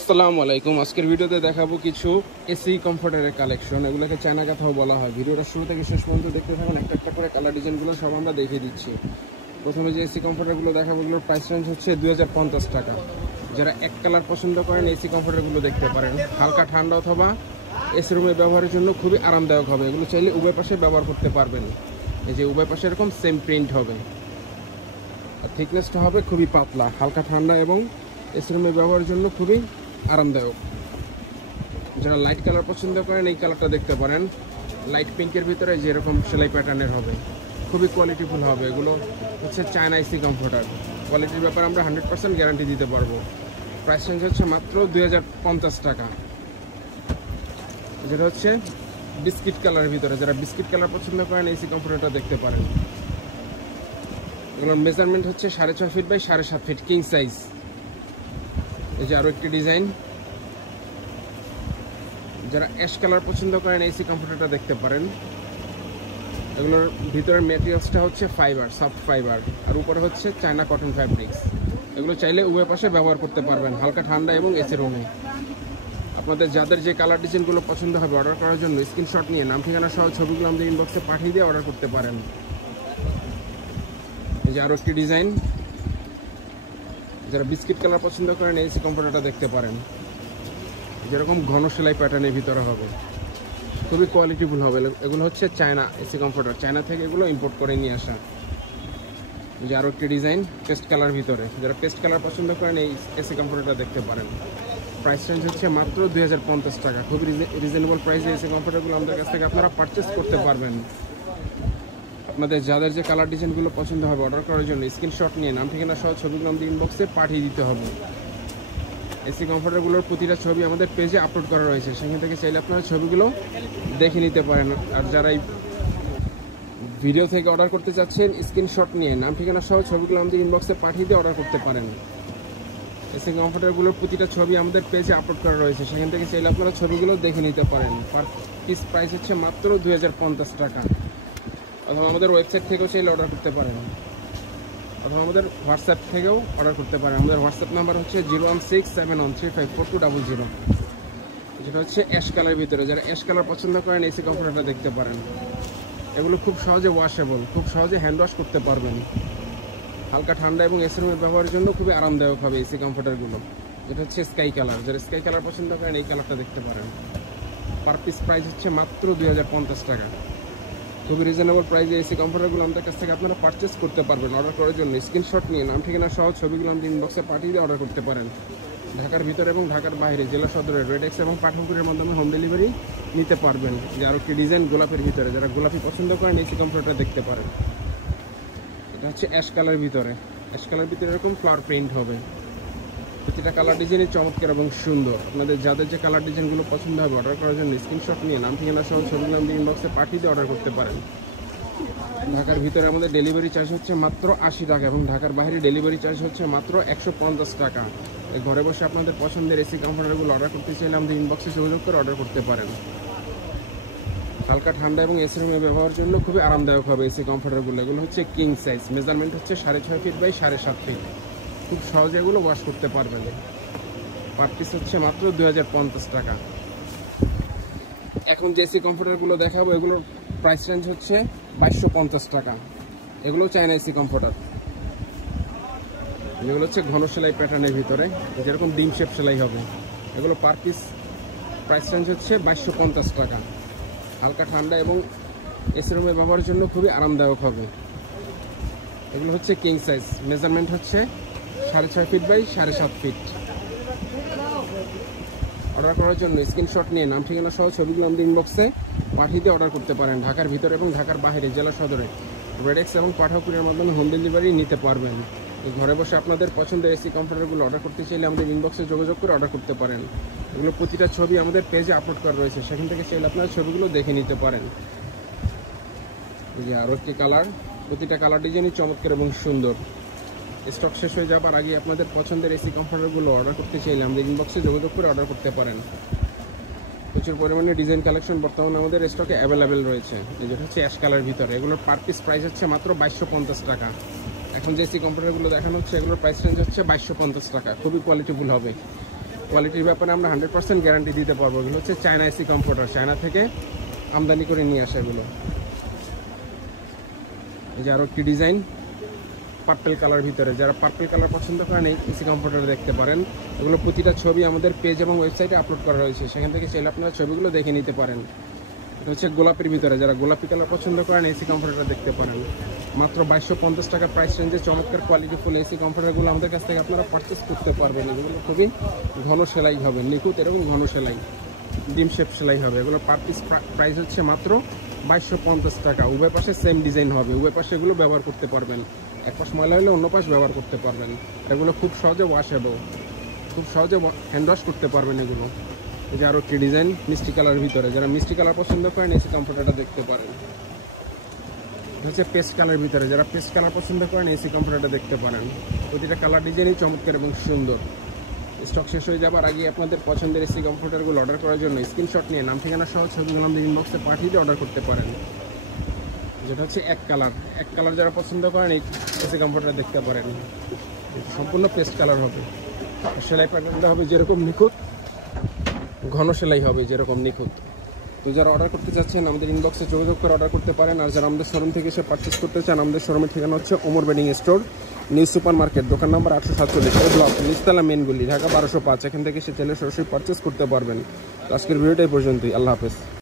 আসসালামু আলাইকুম। আজকের ভিডিওতে দেখাবো কিছু এসি কমফোর্টারের কালেকশন। এগুলোকে চায়না কাঁথাও বলা হয়। ভিডিওটা শুরু থেকে শেষ পর্যন্ত দেখতে থাকুন। একটা একটা করে কালার ডিজাইনগুলো সব আমরা দেখিয়ে দিচ্ছি। প্রথমে যে এসি কমফোর্টারগুলো দেখাবো, এগুলোর প্রাইস রেঞ্জ হচ্ছে 2050 টাকা। যারা এক কালার পছন্দ করেন এসি কমফোর্টারগুলো দেখতে পারেন। হালকা ঠান্ডা অথবা এসি রুমে ব্যবহারের জন্য খুবই আরামদায়ক হবে। এগুলো চাইলে উভয় পাশে ব্যবহার করতে পারবেন। এই যে উভয় পাশে এরকম সেম প্রিন্ট হবে, আর থিকনেসটা হবে খুবই পাতলা। হালকা ঠান্ডা এবং এসি রুমে ব্যবহারের জন্য খুবই আরামদায়ক। যারা লাইট কালার পছন্দ করেন এই কালারটা দেখতে পারেন। লাইট পিঙ্কের ভিতরে যেরকম সেলাই প্যাটার্নের হবে, খুবই কোয়ালিটিফুল হবে। এগুলো হচ্ছে চায়না এসি কমফোর্টার। কোয়ালিটির ব্যাপারে আমরা 100% গ্যারান্টি দিতে পারবো। প্রাইস রেঞ্জ হচ্ছে মাত্র 2050 টাকা। যেটা হচ্ছে বিস্কিট কালারের ভিতরে, যারা বিস্কিট কালার পছন্দ করেন এসি কমফোর্টারটা দেখতে পারেন। এগুলোর মেজারমেন্ট হচ্ছে 6.5 feet by 7.5 feet, king size. এই যে আরও একটি ডিজাইন। যারা অ্যাশ কালার পছন্দ করেন এসি কমফোর্টারটা দেখতে পারেন। এগুলোর ভিতরের ম্যাটেরিয়ালসটা হচ্ছে ফাইবার, সফট ফাইবার, আর উপরে হচ্ছে চায়না কটন ফ্যাব্রিক্স। এগুলো চাইলে উভয় পাশে ব্যবহার করতে পারবেন, হালকা ঠান্ডা এবং এসি রুমে। আপনাদের যাদের যে কালার ডিজাইনগুলো পছন্দ হবে, অর্ডার করার জন্য স্ক্রিনশট নিয়ে নাম ঠিকানা সহ ছবিগুলো আমাদের ইনবক্সে পাঠিয়ে দিয়ে অর্ডার করতে পারেন। এই যে আরও একটি ডিজাইন। যারা বিস্কিট কালার পছন্দ করেন এসি কমফোর্টারটা দেখতে পারেন। যেরকম ঘন সেলাই প্যাটার্নের ভিতরে হবে, খুবই কোয়ালিটিফুল হবে। এগুলো হচ্ছে চায়না এসি কমফোর্টার, চায়না থেকে এগুলো ইম্পোর্ট করে নিয়ে আসা। যে আরও একটি ডিজাইন পেস্ট কালার ভিতরে। যারা পেস্ট কালার পছন্দ করেন এই এসি কমফোর্টারটা দেখতে পারেন। প্রাইস রেঞ্জ হচ্ছে মাত্র 2050 টাকা। খুবই রিজনেবল প্রাইসে এসি কমফোর্টারগুলো আমাদের কাছ থেকে আপনারা পারচেস করতে পারবেন। আপনাদের যাদের যে কালার ডিজাইনগুলো পছন্দ হবে, অর্ডার করার জন্য স্ক্রিনশট নিয়ে নাম ঠিকানা সহ ছবিগুলো আমাদের ইনবক্সে পাঠিয়ে দিতে হবে। এসি কমফোর্টারগুলোর প্রতিটা ছবি আমাদের পেজে আপলোড করা রয়েছে, সেখান থেকে চাইলে আপনারা ছবিগুলো দেখে নিতে পারেন। আর যারা এই ভিডিও থেকে অর্ডার করতে চাচ্ছেন, স্ক্রিনশট নিয়ে নাম ঠিকানা সহ ছবিগুলো আমাদের ইনবক্সে পাঠিয়ে দিয়ে অর্ডার করতে পারেন। এসি কমফোর্টারগুলোর প্রতিটা ছবি আমাদের পেজে আপলোড করা রয়েছে, সেখান থেকে চাইলে আপনারা ছবিগুলো দেখে নিতে পারেন। পার পিস প্রাইস হচ্ছে মাত্র 2050 টাকা। অথবা আমাদের ওয়েবসাইট থেকেও চাইলে অর্ডার করতে পারেন, অথবা আমাদের হোয়াটসঅ্যাপ থেকেও অর্ডার করতে পারেন। আমাদের হোয়াটসঅ্যাপ নাম্বার হচ্ছে 01671354200, যেটা হচ্ছে অ্যাশ কালারের ভিতরে। যারা অ্যাশ কালার পছন্দ করেন এসি কমফোর্টারটা দেখতে পারেন। এগুলো খুব সহজে ওয়াশেবল, খুব সহজে হ্যান্ড ওয়াশ করতে পারবেন। হালকা ঠান্ডা এবং এসি রুমে ব্যবহারের জন্য খুবই আরামদায়ক হবে এসি কমফোর্টারগুলো। যেটা হচ্ছে স্কাই কালার। যারা স্কাই কালার পছন্দ করেন এই কালারটা দেখতে পারেন। পার পিস প্রাইস হচ্ছে মাত্র 2050 টাকা। খুবই রিজনেবল প্রাইসে এসি কমফোর্টারগুলো আমাদের কাছ থেকে আপনারা পারচেস করতে পারবেন। অর্ডার করার জন্য স্ক্রিনশট নিয়ে নাম ঠিকানা সহ ছবিগুলো আমাদের ইনবক্সে পাঠিয়ে দিয়ে অর্ডার করতে পারেন। ঢাকার ভিতরে এবং ঢাকার বাইরে জেলা সদরের রেডেক্স এবং পাঠানপুরের মাধ্যমে হোম ডেলিভারি নিতে পারবেন। যে আরও একটি ডিজাইন গোলাপের ভিতরে, যারা গোলাপি পছন্দ করেন এসি কমফোর্টার দেখতে পারেন। এটা হচ্ছে অ্যাশ কালারের ভিতরে। অ্যাশ কালারের ভিতরে এরকম ফ্লাওয়ার প্রিন্ট হবে। প্রতিটা কালার ডিজাইনই চমৎকার এবং সুন্দর। আপনাদের যাদের যে কালার ডিজাইনগুলো পছন্দ হবে, অর্ডার করার জন্য স্ক্রিনশট নিয়ে নাম ঠিকানা সহ ছবিগুলো আমাদের ইনবক্সে পাঠিয়ে দিয়ে অর্ডার করতে পারেন। ঢাকার ভিতরে আমাদের ডেলিভারি চার্জ হচ্ছে মাত্র 80 টাকা এবং ঢাকার বাইরে ডেলিভারি চার্জ হচ্ছে মাত্র 150 টাকা। ঘরে বসে আপনাদের পছন্দের এসি কমফোর্টারগুলো অর্ডার করতে চাইলে আমাদের ইনবক্সে যোগাযোগ করে অর্ডার করতে পারেন। হালকা ঠান্ডা এবং এসি রুমে ব্যবহারের জন্য খুবই আরামদায়ক হবে এসি কমফোর্টারগুলো। এগুলো হচ্ছে কিং সাইজ, মেজারমেন্ট হচ্ছে 6.5 ফিট বাই 7.5 ফিট। খুব সহজে এগুলো ওয়াশ করতে পারবেন। পার পিস হচ্ছে মাত্র 2050 টাকা। এখন যে এসি কমফোর্টারগুলো দেখাবো, এগুলোর প্রাইস রেঞ্জ হচ্ছে 2250 টাকা। এগুলো চায়না এসি কমফোর্টার। যেগুলো হচ্ছে ঘন সেলাই প্যাটার্নের ভিতরে, যেরকম ডিম শেপ সেলাই হবে। এগুলো পার পিস প্রাইস রেঞ্জ হচ্ছে 2250 টাকা। হালকা ঠান্ডা এবং এসি রুমে ব্যবহারের জন্য খুবই আরামদায়ক হবে। এগুলো হচ্ছে কিং সাইজ, মেজারমেন্ট হচ্ছে 6.5 ফিট বাই 7.5 ফিট। অর্ডার করার জন্য স্ক্রিনশট নিয়ে নাম ঠিকানা সহ ছবিগুলো আমাদের ইনবক্সে পাঠিয়ে দিয়ে অর্ডার করতে পারেন। ঢাকার ভিতরে এবং ঢাকার বাইরে জেলা সদরে রেডেক্স এবং পাঠানপুরের মাধ্যমে হোম ডেলিভারি নিতে পারবেন। ঘরে বসে আপনাদের পছন্দের এসি কমফোর্টারগুলো অর্ডার করতে চাইলে আমাদের ইনবক্সে যোগাযোগ করে অর্ডার করতে পারেন। এগুলো প্রতিটা ছবি আমাদের পেজে আপলোড করা রয়েছে, সেখান থেকে চাইলে আপনারা ছবিগুলো দেখে নিতে পারেন। এই যে আরও একটি কালার। প্রতিটা কালার ডিজাইনই চমৎকার এবং সুন্দর। স্টক শেষ হয়ে যাবার আগে আপনাদের পছন্দের এসি কমফোর্টারগুলো অর্ডার করতে চাইলে আমাদের ইনবক্সে যোগাযোগ করে অর্ডার করতে পারেন। প্রচুর পরিমাণে ডিজাইন কালেকশন বর্তমানে আমাদের স্টকে অ্যাভেলেবেল রয়েছে। যেটা হচ্ছে অ্যাশ কালার ভিতরে। এগুলোর পার পিস প্রাইস হচ্ছে মাত্র 2250 টাকা। এখন যে এসি কমফোর্টারগুলো দেখানো হচ্ছে, এগুলোর প্রাইস রেঞ্জ হচ্ছে 2250 টাকা। খুবই কোয়ালিটিফুল হবে। কোয়ালিটির ব্যাপারে আমরা 100% গ্যারান্টি দিতে পারবো। এগুলো হচ্ছে চায়না এসি কমফোর্টার, চায়না থেকে আমদানি করে নিয়ে আসা এগুলো। এই যে আরও একটি ডিজাইন পার্পল কালার ভিতরে, যারা পার্পল কালার পছন্দ করেন এই এসি কমফোর্টার দেখতে পারেন। এগুলো প্রতিটা ছবি আমাদের পেজ এবং ওয়েবসাইটে আপলোড করা রয়েছে, সেখান থেকে চাইলে আপনারা ছবিগুলো দেখে নিতে পারেন। এটা হচ্ছে গোলাপির ভিতরে, যারা গোলাপি কালার পছন্দ করেন এসি কমফোর্টার দেখতে পারেন। মাত্র 2250 টাকা প্রাইস রেঞ্জে চমৎকার কোয়ালিটিফুল এসি কমফোর্টারগুলো আমাদের কাছ থেকে আপনারা পারচেস করতে পারবেন। এগুলো খুবই ঘন সেলাই হবে, নিখুঁত এরকম ঘন সেলাই, ডিম শেপ সেলাই হবে। এগুলো পার পিস প্রাইস হচ্ছে মাত্র 2250 টাকা। উভয় পাশে সেম ডিজাইন হবে, উভয় পাশে এগুলো ব্যবহার করতে পারবেন। এক পাশ ময়লা হলে অন্য পাশ ব্যবহার করতে পারবেন। এগুলো খুব সহজে ওয়াশেবল, খুব সহজে হ্যান্ড ওয়াশ করতে পারবেন এগুলো। এই যে আরও একটি ডিজাইন মিষ্টি কালারের ভিতরে, যারা মিষ্টি কালার পছন্দ করেন এসি কমফোর্টারটা দেখতে পারেন। হচ্ছে পেস্ট কালারের ভিতরে, যারা পেস্ট কালার পছন্দ করেন এসি কমফোর্টারটা দেখতে পারেন। প্রতিটা কালার ডিজাইনই চমৎকার এবং সুন্দর। স্টক শেষ হয়ে যাবার আগে আপনাদের পছন্দের এসি কমফোর্টারগুলো অর্ডার করার জন্য স্ক্রিনশট নিয়ে নাম ঠিকানা সহ ছবিগুলো আমাদের ইনবক্সে পাঠিয়ে দিয়ে অর্ডার করতে পারেন। যেটা হচ্ছে এক কালার যারা পছন্দ করেন এই এসি কমফোর্টার দেখতে পারেন। সম্পূর্ণ পেস্ট কালার হবে, সেলাই প্যাটার্নটা হবে যেরকম নিখুঁত, ঘন সেলাই হবে যেরকম নিখুঁত। তো যারা অর্ডার করতে চাচ্ছেন আমাদের ইনবক্সে যোগাযোগ করে অর্ডার করতে পারেন। আর যারা আমাদের শোরুম থেকে এসে পারচেস করতে চান, আমাদের শোরুমের ঠিকানা হচ্ছে Omar bedding store, new super market, দোকান নাম্বার 847, ব্লক নিচতলা মেনগুলি, ঢাকা 1205। এখান থেকে এসে চ্যানেল সরাসরি পারচেস করতে পারবেন। তো আজকের ভিডিওটা এই পর্যন্তই। আল্লাহ হাফেজ।